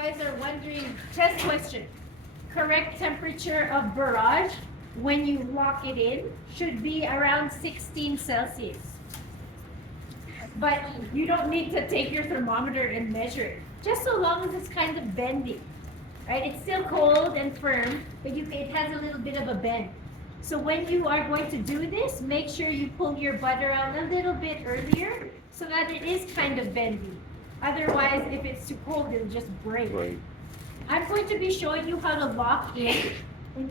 guys are wondering, test question. Correct temperature of Beurrage when you lock it in should be around 16 Celsius. But you don't need to take your thermometer and measure it. Just so long as it's kind of bendy. Right? It's still cold and firm, but it has a little bit of a bend. So when you are going to do this, make sure you pull your butter out a little bit earlier so that it is kind of bendy. Otherwise, if it's too cold, it'll just break. Right. I'm going to be showing you how to lock in.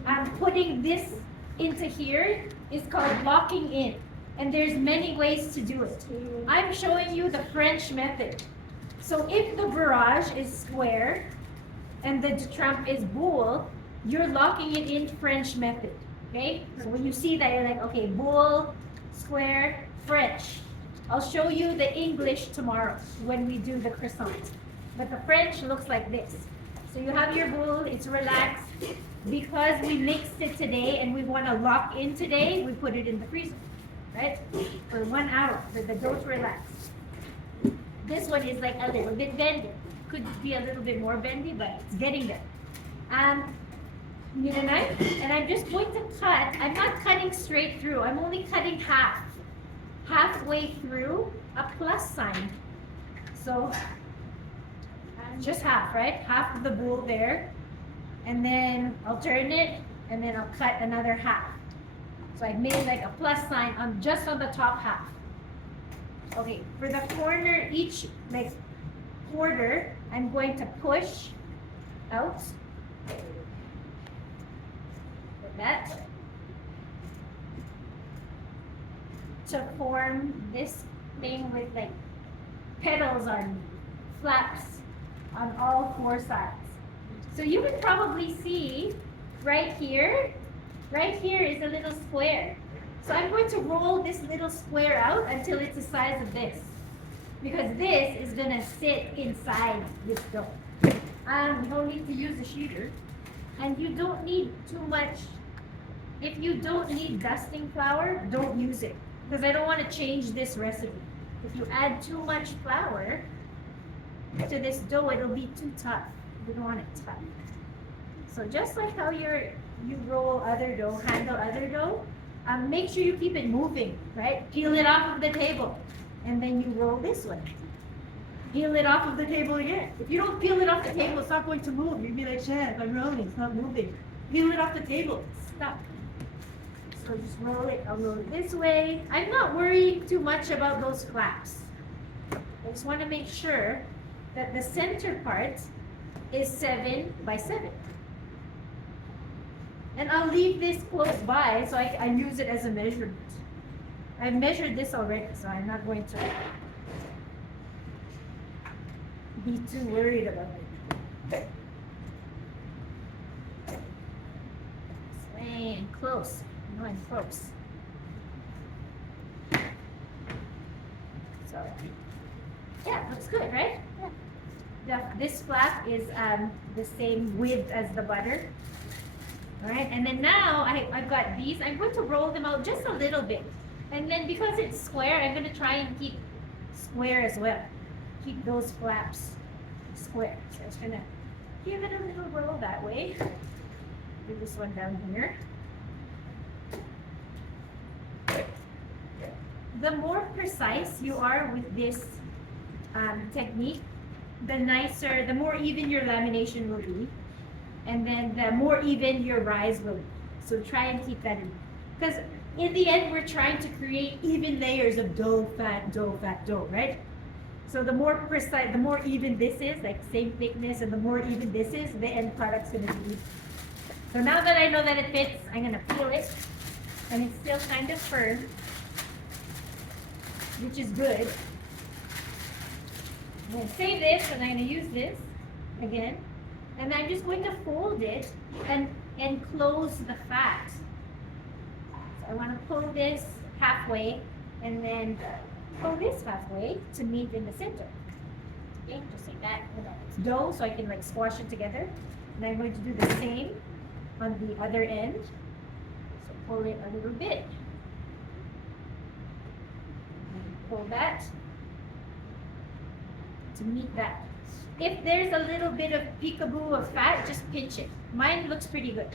I'm putting this into here is called locking in. And there's many ways to do it. I'm showing you the French method. So if the Beurrage is square and the trump is boule, you're locking it in French method. Okay? So when you see that, you're like, okay, boule, square, French. I'll show you the English tomorrow when we do the croissant. But the French looks like this. So you have your boule, it's relaxed. Because we mixed it today and we want to lock in today, we put it in the freezer, right? For 1 hour, for the dough to relax. This one is like a little bit bendy. Could be a little bit more bendy, but it's getting there. Need a knife? And I'm just going to cut. I'm not cutting straight through. I'm only cutting half. Halfway through a plus sign. So just half, right? Half of the boule there. And then I'll turn it, and then I'll cut another half. So I made like a plus sign on just on the top half. Okay, for the corner, each like quarter, I'm going to push out. Like that. To form this thing with like petals on flaps on all four sides. So you can probably see right here is a little square. So I'm going to roll this little square out until it's the size of this. Because this is going to sit inside this dough. You don't need to use a sheeter. And you don't need too much. If you don't need dusting flour, don't use it. Because I don't want to change this recipe. If you add too much flour to this dough, it'll be too tough. You don't want it tough. So just like how you roll other dough, handle other dough, make sure you keep it moving, right? Peel it off of the table, and then you roll this way. Peel it off of the table again. If you don't peel it off the table, it's not going to move. You'd be like, Chef, I'm rolling, it's not moving. Peel it off the table, it's stuck. So just roll it, I'll roll it this way. I'm not worried too much about those flaps. I just want to make sure that the center part is 7 by 7. And I'll leave this close by so I use it as a measurement. I've measured this already, so I'm not going to be too worried about it. Swing close. No, I'm close. So, yeah, looks good, right? Yeah. This flap is the same width as the butter. All right, and then now I've got these. I'm going to roll them out just a little bit. And then because it's square, I'm going to try and keep square as well. Keep those flaps square. So I'm just going to give it a little roll that way. Do this one down here. The more precise you are with this technique, the nicer, the more even your lamination will be. And then the more even your rise will be. So try and keep that in. Because in the end, we're trying to create even layers of dough, fat, dough, right? So the more precise, the more even this is, like same thickness, and the more even this is, the end product's gonna be. So now that I know that it fits, I'm gonna peel it. And it's still kind of firm, which is good. I'm gonna save this, and I'm gonna use this again. And I'm just going to fold it and close the fat. So I want to pull this halfway and then pull this halfway to meet in the center. Okay, just like that. It's dough, so I can like squash it together. And I'm going to do the same on the other end. So pull it a little bit. And pull that to meet that. If there's a little bit of peekaboo of fat, just pinch it. Mine looks pretty good.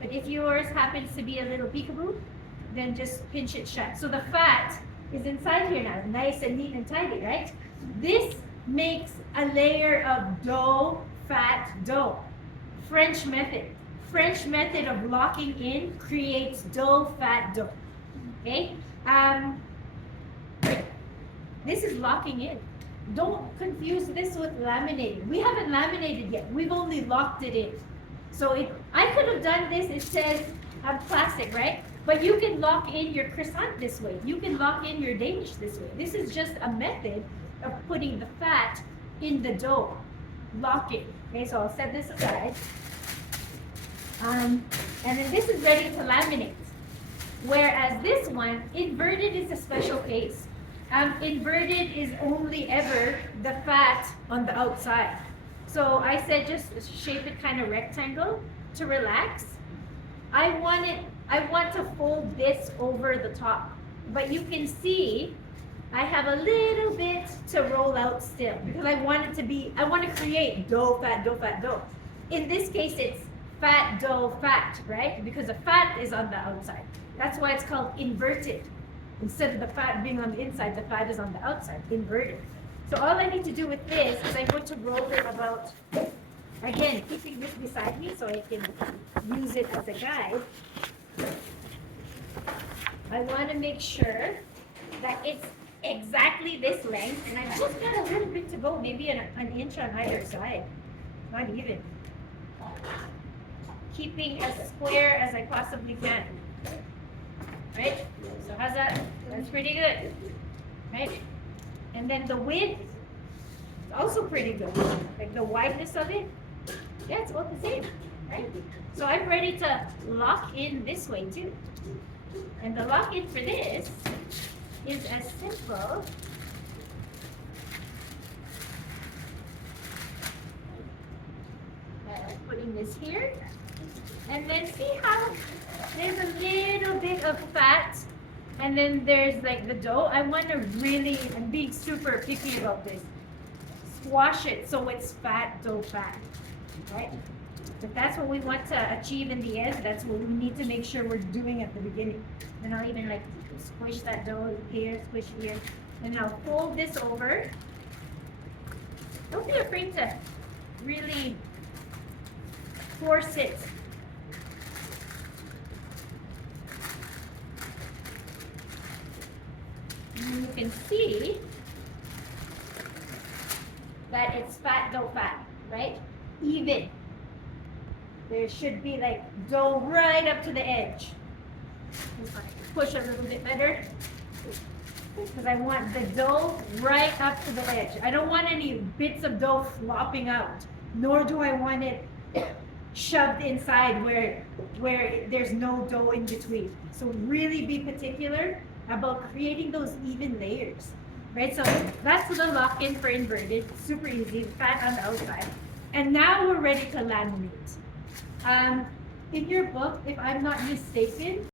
But if yours happens to be a little peekaboo, then just pinch it shut. So the fat is inside here now, nice and neat and tidy, right? This makes a layer of dough, fat, dough. French method. French method of locking in creates dough, fat, dough. Okay? This is locking in. Don't confuse this with laminating. We haven't laminated yet. We've only locked it in. So I could have done this, it says plastic, right? But you can lock in your croissant this way. You can lock in your Danish this way. This is just a method of putting the fat in the dough. Lock it. Okay, so I'll set this aside. And then this is ready to laminate. Whereas this one, inverted is a special case. Inverted is only ever the fat on the outside. So I said just shape it kind of rectangle to relax. I want to fold this over the top. But you can see I have a little bit to roll out still because I want to create dough, fat, dough, fat, dough. In this case, it's fat, dough, fat, right? Because the fat is on the outside. That's why it's called inverted. Instead of the fat being on the inside, the fat is on the outside, inverted. So all I need to do with this is I want to roll it about, again, keeping this beside me so I can use it as a guide. I want to make sure that it's exactly this length, and I've just got a little bit to go, maybe an inch on either side, not even. Keeping as square as I possibly can. Right? So how's that? That's pretty good. Right? And then the width is also pretty good. Like the wideness of it, yeah, it's about the same. Right? So I'm ready to lock in this way too. And the lock in for this is as simple as putting this here. And then see how there's a little bit of fat and then there's like the dough. I want to really, I'm being super picky about this, squash it so it's fat, dough, fat, right? If that's what we want to achieve in the end, that's what we need to make sure we're doing at the beginning. And I'll even like squish that dough here, squish it here, and I'll fold this over. Don't be afraid to really force it. And you can see that it's fat, dough, fat, right? Even. There should be like dough right up to the edge. Push a little bit better because I want the dough right up to the edge. I don't want any bits of dough flopping out, nor do I want it shoved inside where there's no dough in between. So really be particular about creating those even layers, right? So that's the lock-in for inverted. Super easy, fat on the outside. And now we're ready to laminate. In your book, if I'm not mistaken,